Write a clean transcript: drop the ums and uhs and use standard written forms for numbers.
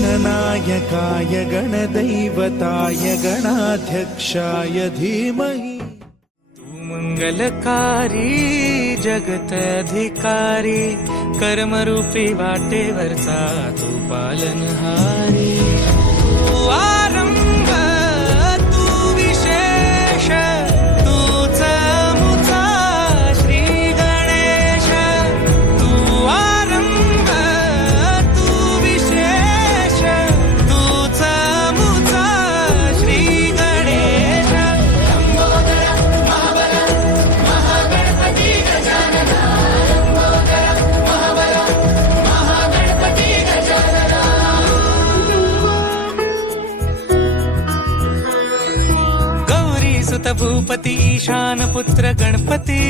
गणनायकाय गणदैवताय गणाध्यक्षाय धीमहि। तू मंगलकारी जगत अधिकारी, कर्मरूपी वाटेवरचा तू पालनहारी। तू आरंभ तू विशेष, तूच मुचा श्री गणेश। तू आरंभ तू विशेष, तूच मुचा श्री गणेश। गौरी सुत भूपती ईशान पुत्र गणपती,